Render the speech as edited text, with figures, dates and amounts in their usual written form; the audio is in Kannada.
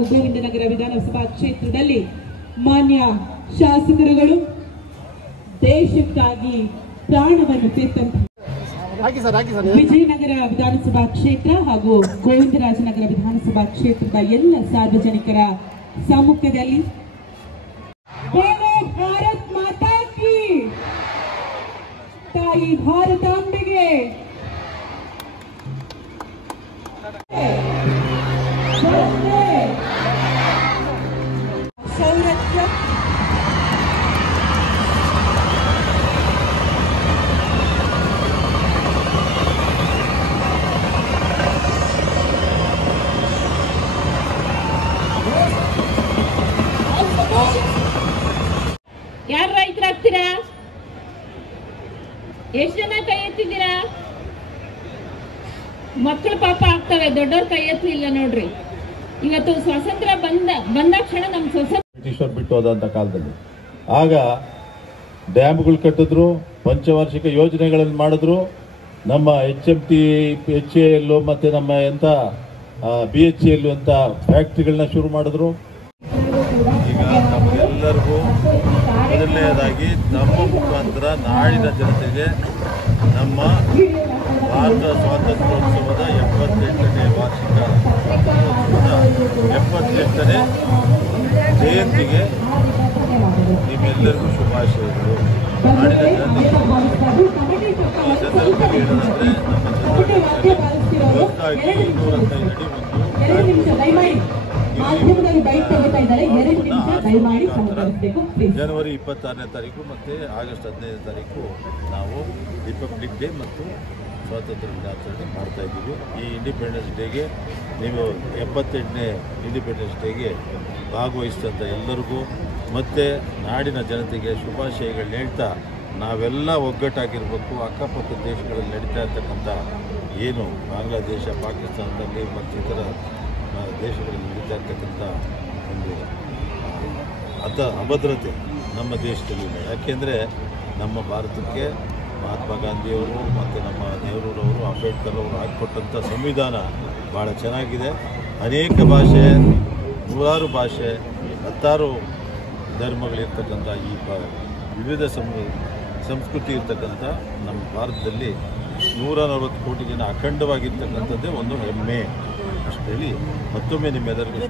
ಗೋವಿಂದನಗರ ವಿಧಾನಸಭಾ ಕ್ಷೇತ್ರದಲ್ಲಿ ಮಾನ್ಯ ಶಾಸಕರುಗಳು ದೇಶಕ್ಕಾಗಿ ಪ್ರಾಣವನ್ನು ತೆತ್ತಂತಹ ವಿಜಯನಗರ ವಿಧಾನಸಭಾ ಕ್ಷೇತ್ರ ಹಾಗೂ ಗೋವಿಂದರಾಜನಗರ ವಿಧಾನಸಭಾ ಕ್ಷೇತ್ರದ ಎಲ್ಲ ಸಾರ್ವಜನಿಕರ ಸಮ್ಮುಖದಲ್ಲಿ ಭಾರತ್ ಮಾತಾ ಕಿ ತಾಯಿ ಭಾರತಾಂಬೆಗೆ ಸೌರಭ್ಯ ಯಾರು ರೈತರಾಗ್ತೀರಾ? ಎಷ್ಟು ಜನ ಕೈ ಎತ್ತಿದ್ದೀರಾ? ಮಕ್ಕಳು ಪಾಪ ಆಗ್ತವೆ, ದೊಡ್ಡವ್ರ ಕೈ ಎತ್ತಲಿಲ್ಲ ನೋಡ್ರಿ. ಇವತ್ತು ಸ್ವಾತಂತ್ರ್ಯ ಬಂದ ಕ್ಷಣ ನಮ್ಮ ಬ್ರಿಟಿಷರು ಬಿಟ್ಟು ಹೋದಂತ ಕಾಲದಲ್ಲಿ ಆಗ ಡ್ಯಾಮ್ಗಳು ಕಟ್ಟಿದ್ರು, ಪಂಚವಾರ್ಷಿಕ ಯೋಜನೆಗಳನ್ನು ಮಾಡಿದ್ರು. ನಮ್ಮ HMT HAL ಮತ್ತೆ ನಮ್ಮ ಎಂತ BHEL ಅಂತ ಫ್ಯಾಕ್ಟ್ರಿಗಳನ್ನ ಶುರು ಮಾಡಿದ್ರು. ಈಗ ನಮಗೆಲ್ಲರಿಗೂ ಮೊದಲನೆಯದಾಗಿ ನಮ್ಮ ಮುಖಾಂತರ ನಾಡಿನ ಜನತೆಗೆ ನಮ್ಮ ಭಾರತ ಸ್ವಾತಂತ್ರ್ಯೋತ್ಸವದ 78ನೇ ವಾರ್ಷಿಕ ಸ್ವಾತಂತ್ರ್ಯೋತ್ಸವದ 78ನೇ ಜಯಂತಿಗೆ ನಿಮ್ಮೆಲ್ಲರಿಗೂ ಶುಭಾಶಯಗಳು. ನಾಡಿನ ಜನತೆಗೆ ಈ ಸಂದರ್ಭದಲ್ಲಿ ಹೇಳೋದಂದರೆ ನಮ್ಮ ಚಂದ್ರಗಿರಿಯಲ್ಲಿ 215 ಜನವರಿ 26ನೇ ತಾರೀಕು ಮತ್ತು ಆಗಸ್ಟ್ 15ನೇ ತಾರೀಕು ನಾವು ರಿಪಬ್ಲಿಕ್ ಡೇ ಮತ್ತು ಸ್ವಾತಂತ್ರ್ಯ ದಿನಾಚರಣೆ ಮಾಡ್ತಾ ಇದ್ದೀವಿ. ಈ ಇಂಡಿಪೆಂಡೆನ್ಸ್ ಡೇಗೆ ನೀವು 78ನೇ ಇಂಡಿಪೆಂಡೆನ್ಸ್ ಡೇಗೆ ಭಾಗವಹಿಸಿದಂಥ ಎಲ್ಲರಿಗೂ ಮತ್ತು ನಾಡಿನ ಜನತೆಗೆ ಶುಭಾಶಯಗಳನ್ನ ಹೇಳ್ತಾ, ನಾವೆಲ್ಲ ಒಗ್ಗಟ್ಟಾಗಿರಬೇಕು. ಅಕ್ಕಪಕ್ಕದ ದೇಶಗಳಲ್ಲಿ ನಡೀತಾ ಇರ್ತಕ್ಕಂಥ ಏನು ಬಾಂಗ್ಲಾದೇಶ, ಪಾಕಿಸ್ತಾನದಲ್ಲಿ ಮತ್ತು ಇತರ ದೇಶಗಳಲ್ಲಿ ನಡೀತಾ ಇರ್ತಕ್ಕಂಥ ಒಂದು ಅಭದ್ರತೆ ನಮ್ಮ ದೇಶದಲ್ಲಿ ಇಲ್ಲ. ಯಾಕೆಂದರೆ ನಮ್ಮ ಭಾರತಕ್ಕೆ ಮಹಾತ್ಮ ಗಾಂಧಿಯವರು ಮತ್ತು ನಮ್ಮ ನೆಹರೂರವರು, ಅಂಬೇಡ್ಕರ್ ಅವರು ಹಾಕಿಕೊಟ್ಟಂಥ ಸಂವಿಧಾನ ಭಾಳ ಚೆನ್ನಾಗಿದೆ. ಅನೇಕ ಭಾಷೆ, ನೂರಾರು ಭಾಷೆ, 10 ಧರ್ಮಗಳಿರ್ತಕ್ಕಂಥ ಈ ವಿವಿಧ ಸಂಸ್ಕೃತಿ ಇರ್ತಕ್ಕಂಥ ನಮ್ಮ ಭಾರತದಲ್ಲಿ 140 ಕೋಟಿ ಜನ ಅಖಂಡವಾಗಿರ್ತಕ್ಕಂಥದ್ದೇ ಒಂದು ಹೆಮ್ಮೆ ಅಷ್ಟು ಹೇಳಿ ಮತ್ತೊಮ್ಮೆ ನಿಮ್ಮೆಲ್ಲರಿಗೂ